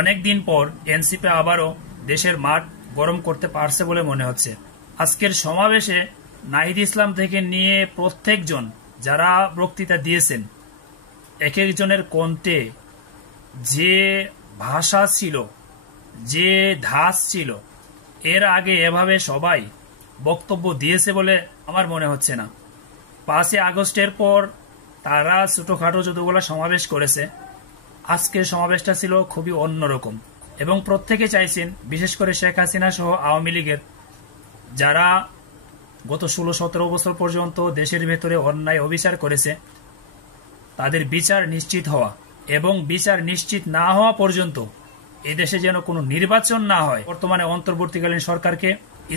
অনেক দিন পর এনসিপি আবারও দেশের মাঠ গরম করতে পারছে বলে মনে হচ্ছে। আজকের সমাবেশে নাহিদ ইসলাম থেকে নিয়ে প্রত্যেকজন যারা বক্তৃতা দিয়েছেন, এক একজনের কণ্ঠে যে ভাষা ছিল, যে ধাঁচ ছিল, এর আগে এভাবে সবাই বক্তব্য দিয়েছে বলে আমার মনে হচ্ছে না। 5ই আগস্টের পর তারা ছোটখাটো যতগুলো সমাবেশ করেছে, আজকের সমাবেশটা ছিল খুবই অন্যরকম এবং প্রত্যেকে চাইছেন, বিশেষ করে শেখ হাসিনা সহ আওয়ামী লীগের যারা গত 16-17 বছর পর্যন্ত দেশের ভেতরে অন্যায় অবিচার করেছে, তাদের বিচার নিশ্চিত হওয়া এবং বিচার নিশ্চিত না হওয়া পর্যন্ত এদেশে যেন কোনো নির্বাচন না হয়। বর্তমানে অন্তর্বর্তীকালীন সরকারকে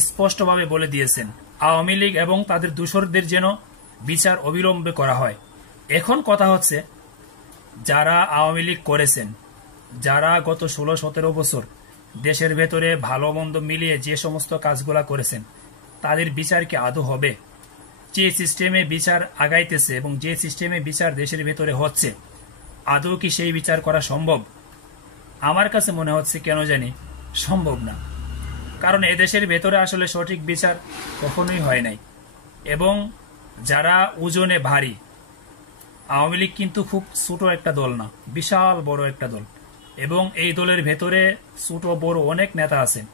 স্পষ্টভাবে বলে দিয়েছেন আওয়ামী লীগ এবং তাদের দোসরদের যেন বিচার অবিলম্বে করা হয়। এখন কথা হচ্ছে, যারা আওয়ামী লীগ করেছেন, যারা গত 16-17 বছর দেশের ভেতরে ভালো মন্দ মিলিয়ে যে সমস্ত কাজগুলা করেছেন, তাদের বিচার কি আদৌ হবে? যে সিস্টেমে বিচার আগাইতেছে এবং যে সিস্টেমে বিচার দেশের ভেতরে হচ্ছে, আদৌ কি সেই বিচার করা সম্ভব? আমার কাছে মনে হচ্ছে কেন জানি সম্ভব না। কারণ এদেশের ভেতরে আসলে সঠিক বিচার কখনোই হয় নাই। এবং যারা ওজনে ভারী, আওয়ামী লীগ কিন্তু খুব ছোট একটা দল না, বিশাল বড় একটা দল। এবং এই দলের ভেতরে ছোট বড় অনেক নেতা আছেন,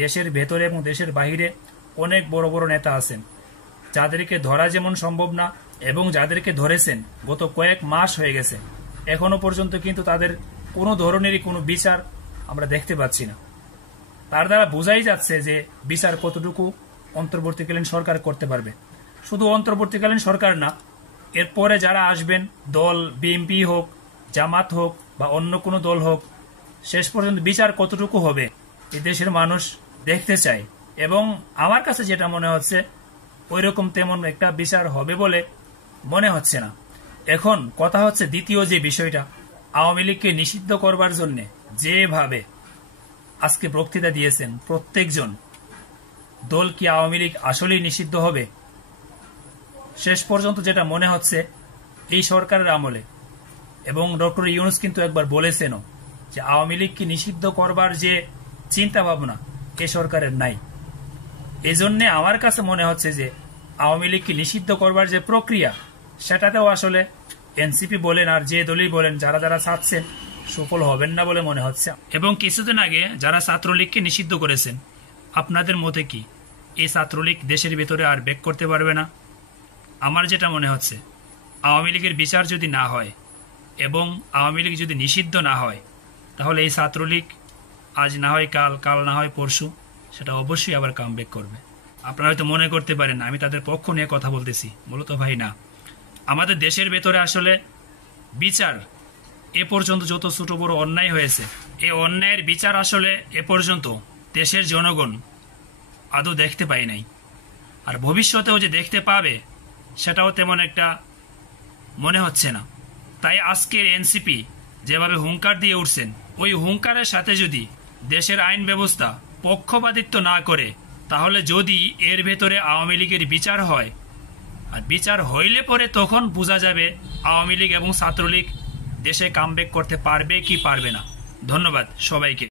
দেশের ভেতরে এবং দেশের বাহিরে অনেক বড় বড় নেতা আছেন, যাদেরকে ধরা যেমন সম্ভব না এবং যাদেরকে ধরেছেন গত কয়েক মাস হয়ে গেছে, এখনো পর্যন্ত কিন্তু তাদের কোনো ধরনেরই কোনো বিচার আমরা দেখতে পাচ্ছি না। তার দ্বারা বোঝাই যাচ্ছে যে বিচার কতটুকু অন্তর্বর্তীকালীন সরকার করতে পারবে। শুধু অন্তর্বর্তীকালীন সরকার না, এরপরে যারা আসবেন, দল বিএনপি হোক, জামাত হোক বা অন্য কোনো দল হোক, শেষ পর্যন্ত বিচার কতটুকু হবে এই দেশের মানুষ দেখতে চায়। এবং আমার কাছে যেটা মনে হচ্ছে, ওইরকম তেমন একটা বিচার হবে বলে মনে হচ্ছে না। এখন কথা হচ্ছে দ্বিতীয় যে বিষয়টা, আওয়ামী লীগকে নিষিদ্ধ করবার জন্য যেভাবে আজকে বক্তৃতা দিয়েছেন প্রত্যেকজন, দল কি আওয়ামী লীগ আসলেই নিষিদ্ধ হবে? শেষ পর্যন্ত যেটা মনে হচ্ছে, এই সরকারের আমলে, এবং ডক্টর ইউনূস কিন্তু একবার বলেছেনও যে আওয়ামী লীগকে নিষিদ্ধ করবার যে চিন্তা ভাবনা এই সরকারের নাই। এজন্য আমার কাছে মনে হচ্ছে যে আওয়ামী লীগকে নিষিদ্ধ করবার যে প্রক্রিয়া, সেটাতেও আসলে এনসিপি বলেন আর যে দলই বলেন, যারা যারা চাচ্ছেন, সফল হবেন না বলে মনে হচ্ছে। এবং কিছুদিন আগে যারা ছাত্রলীগকে নিষিদ্ধ করেছেন, আপনাদের মতে কি এই ছাত্রলীগ দেশের ভেতরে আর ব্যাক করতে পারবে না? আমার যেটা মনে হচ্ছে, আওয়ামী লীগের বিচার যদি না হয় এবং আওয়ামী লীগ যদি নিষিদ্ধ না হয়, তাহলে এই ছাত্রলীগ আজ না হয় কাল, কাল না হয় পরশু, সেটা অবশ্যই আবার কামব্যাক করবে। আপনারা হয়তো মনে করতে পারেন আমি তাদের পক্ষ নিয়ে কথা বলতেছি, মূলত ভাই না। আমাদের দেশের ভেতরে আসলে বিচার এ পর্যন্ত যত ছোট বড় অন্যায় হয়েছে, এই অন্যায়ের বিচার আসলে এ পর্যন্ত দেশের জনগণ আদৌ দেখতে পায় নাই। আর ভবিষ্যতেও যে দেখতে পাবে, সেটাও তেমন একটা মনে হচ্ছে না। তাই আজকের এনসিপি যেভাবে হুঙ্কার দিয়ে উঠছেন, ওই হুঙ্কারের সাথে যদি দেশের আইন ব্যবস্থা পক্ষপাতিত্ব না করে, তাহলে যদি এর ভেতরে আওয়ামী লীগের বিচার হয়, আর বিচার হইলে পরে তখন বোঝা যাবে আওয়ামী লীগ এবং ছাত্রলীগ দেশে কামব্যাক করতে পারবে কি পারবে না। ধন্যবাদ সবাইকে।